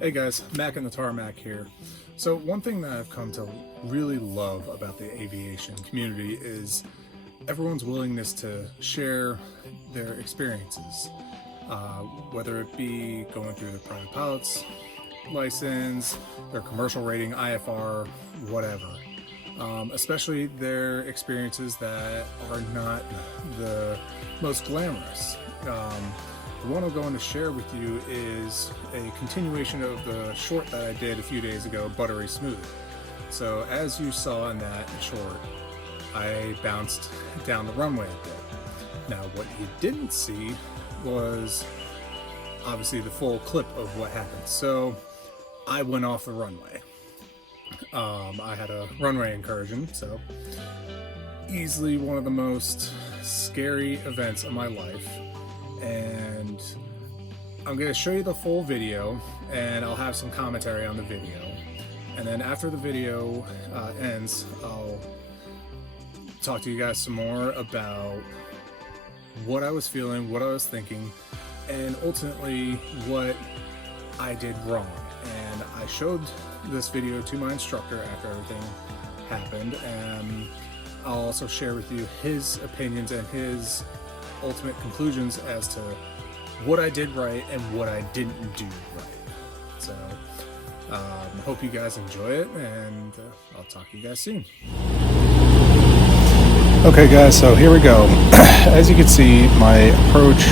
Hey guys, Mack and the Tarmac here. So one thing that I've come to really love about the aviation community is everyone's willingness to share their experiences, whether it be going through their private pilot's license, their commercial rating, IFR, whatever. Especially their experiences that are not the most glamorous. The one I'm going to share with you is a continuation of the short that I did a few days ago, Buttery Smooth. So as you saw in that short, I bounced down the runway a bit. Now what you didn't see was obviously the full clip of what happened. So I went off the runway. I had a runway incursion, so easily one of the most scary events of my life. And I'm going to show you the full video, and I'll have some commentary on the video. And then after the video ends, I'll talk to you guys some more about what I was feeling, what I was thinking, and ultimately what I did wrong. And I showed this video to my instructor after everything happened, and I'll also share with you his opinions and his ultimate conclusions as to what I did right and what I didn't do right. So I hope you guys enjoy it, and I'll talk to you guys soon. Okay guys, so here we go. As you can see, my approach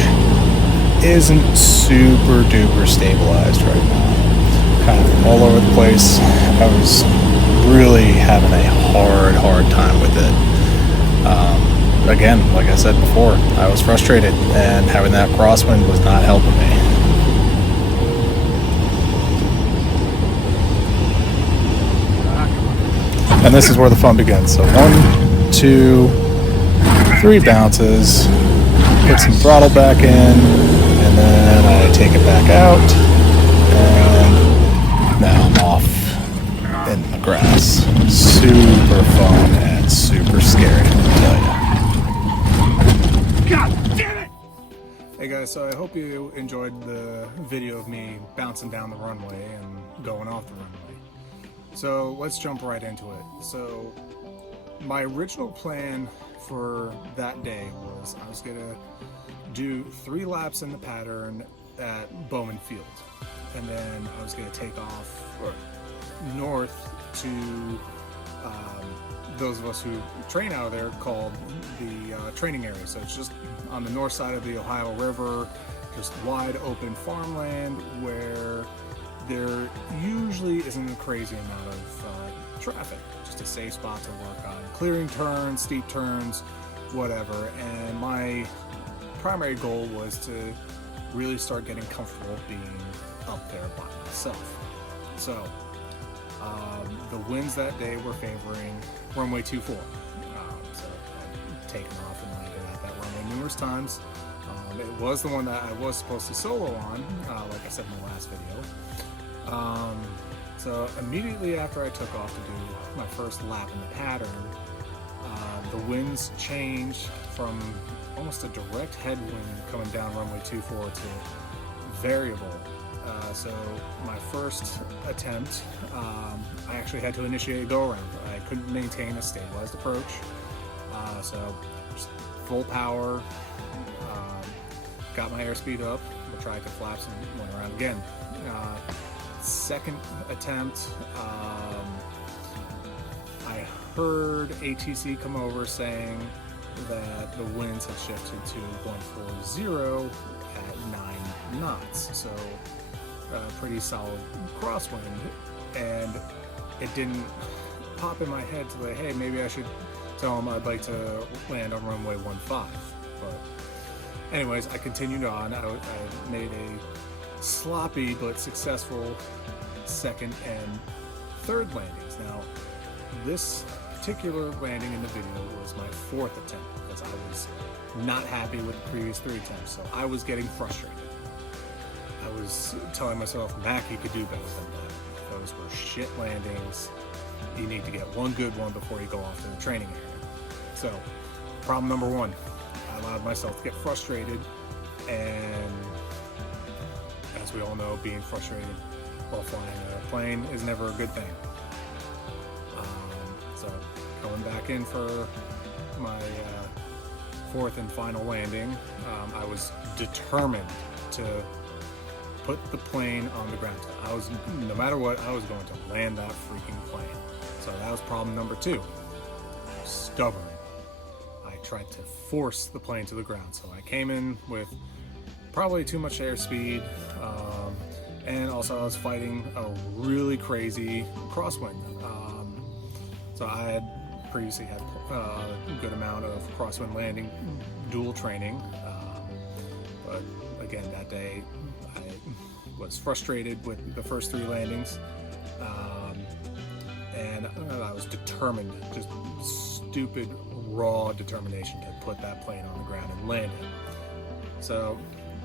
isn't super duper stabilized right now. Kind of all over the place. I was really having a hard time with it. Again, like I said before, I was frustrated, and having that crosswind was not helping me. And this is where the fun begins. So 1, 2, 3 bounces, put some throttle back in, and then I take it back out, and now I'm off in the grass. Super fun and super scary, I'll tell you. God damn it! Hey guys, so I hope you enjoyed the video of me bouncing down the runway and going off the runway. So let's jump right into it. So my original plan for that day was I was gonna do 3 laps in the pattern at Bowman Field, and then I was gonna take off north to those of us who train out of there called the training area. So it's just on the north side of the Ohio River, just wide open farmland where there usually isn't a crazy amount of traffic. Just a safe spot to work on clearing turns, steep turns, whatever. And my primary goal was to really start getting comfortable being up there by myself. So the winds that day were favoring runway 24. So I've taken off and landed at that runway numerous times. It was the one that I was supposed to solo on, like I said in the last video. So immediately after I took off to do my first lap in the pattern, the winds changed from almost a direct headwind coming down runway 24 to variable. So my first attempt, I actually had to initiate a go-around. I couldn't maintain a stabilized approach, so just full power, got my airspeed up, retracted flaps, and went around again. Second attempt, I heard ATC come over saying that the winds had shifted to 140 at 9 knots. So pretty solid crosswind, and it didn't pop in my head to like, hey, maybe I should tell them I'd like to land on runway 15. But anyways, I continued on. I made a sloppy but successful second and third landings. Now, this particular landing in the video was my 4th attempt because I was not happy with the previous 3 attempts, so I was getting frustrated. I was telling myself, Mack, you could do better than that. Those were shit landings. You need to get one good one before you go off to the training area. So, problem number 1, I allowed myself to get frustrated, and as we all know, being frustrated while flying a plane is never a good thing. So going back in for my fourth and final landing, I was determined to put the plane on the ground. No matter what, I was going to land that freaking plane. So that was problem number 2. Stubborn. I tried to force the plane to the ground. So I came in with probably too much airspeed, and also I was fighting a really crazy crosswind. So I had previously had a good amount of crosswind landing dual training, but again that day I was frustrated with the first 3 landings, and I was determined, just stupid raw determination to put that plane on the ground and land it. So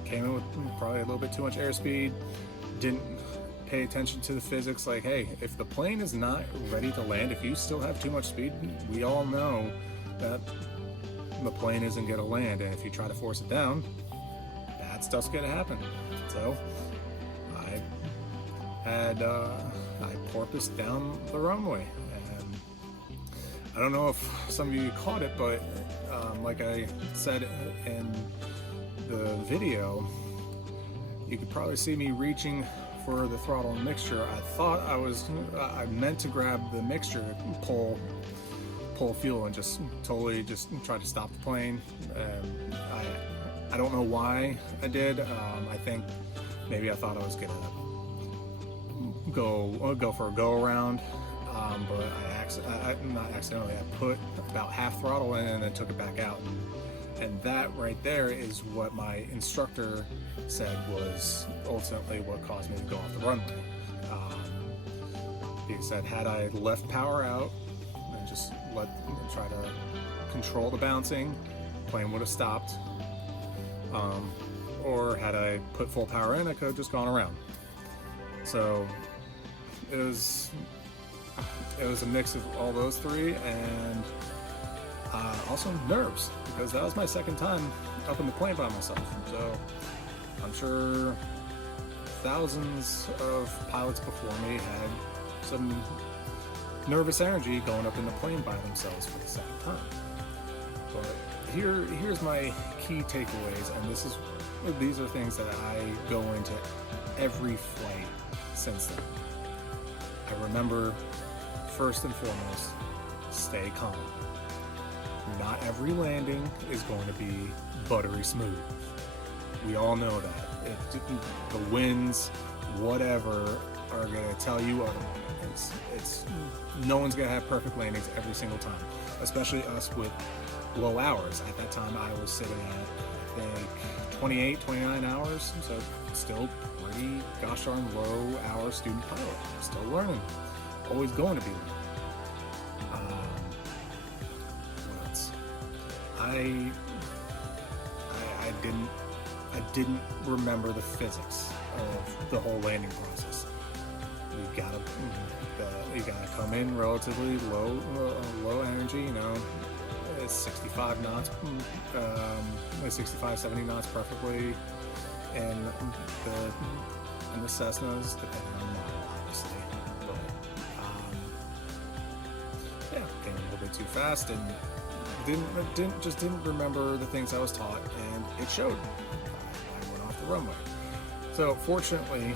came in with probably a little bit too much airspeed, didn't pay attention to the physics, like, hey, if the plane is not ready to land, if you still have too much speed, we all know that the plane isn't going to land, and if you try to force it down, bad stuff's going to happen. So I porpoised down the runway, and I don't know if some of you caught it, but like I said in the video, you could probably see me reaching for the throttle and mixture. I meant to grab the mixture, pull fuel, and just totally try to stop the plane. I don't know why I did. I think maybe I thought I was gonna go for a go around, but not accidentally. I put about half throttle in and then took it back out, and that right there is what my instructor said was ultimately what caused me to go off the runway. He said, had I left power out and just try to control the bouncing, the plane would have stopped. Or had I put full power in, I could have just gone around. So it was a mix of all those 3, and also nerves, because that was my second time up in the plane by myself. So I'm sure thousands of pilots before me had some nervous energy going up in the plane by themselves for the second time. But here's my key takeaways, and these are things that I go into every flight since then. I remember, first and foremost, stay calm. Not every landing is going to be buttery smooth. We all know that. The winds, whatever, are going to tell you otherwise. No one's going to have perfect landings every single time, especially us with low hours. At that time, I was sitting at, I think, 28, 29 hours, so still pretty gosh darn low hour student pilot. Still learning. Always going to be learning. What else? I didn't remember the physics of the whole landing process. You gotta come in relatively low energy, it's 65 knots, 65, 70 knots preferably, and the Cessnas, depending on the model, obviously. But came a little bit too fast and didn't remember the things I was taught, and it showed. I went off the runway. So fortunately,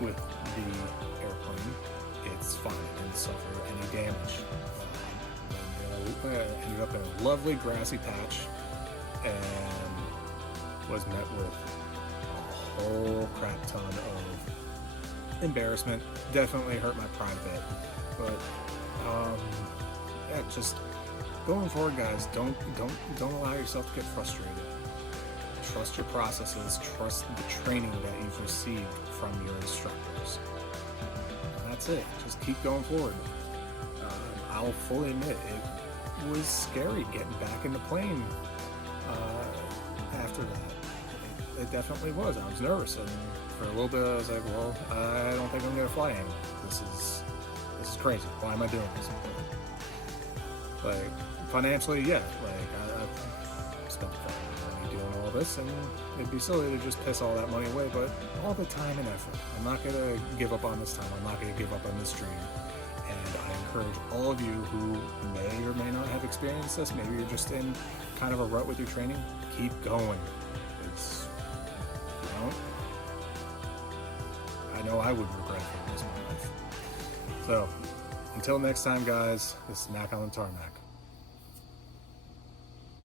with the airplane, it's fine. It didn't suffer any damage. Ended up in a lovely grassy patch and was met with a whole crap ton of embarrassment. Definitely hurt my pride a bit, but just going forward, guys, don't allow yourself to get frustrated. Trust your processes, trust the training that you've received from your instructors. And that's it. Just keep going forward. I'll fully admit, it was scary getting back in the plane after that. It definitely was. I was nervous, and for a little bit I was like, well, I don't think I'm going to fly anymore. This is crazy. Why am I doing this? Like, financially, yeah. Like, I've spent money doing all this, and it'd be silly to just piss all that money away, but all the time and effort. I'm not going to give up on this time. I'm not going to give up on this dream. And I encourage all of you who may or may not have experienced this, maybe you're just in kind of a rut with your training, keep going. It's, you know, I know I would regret it for the rest of my life. So, until next time, guys, this is Mack on the Tarmac.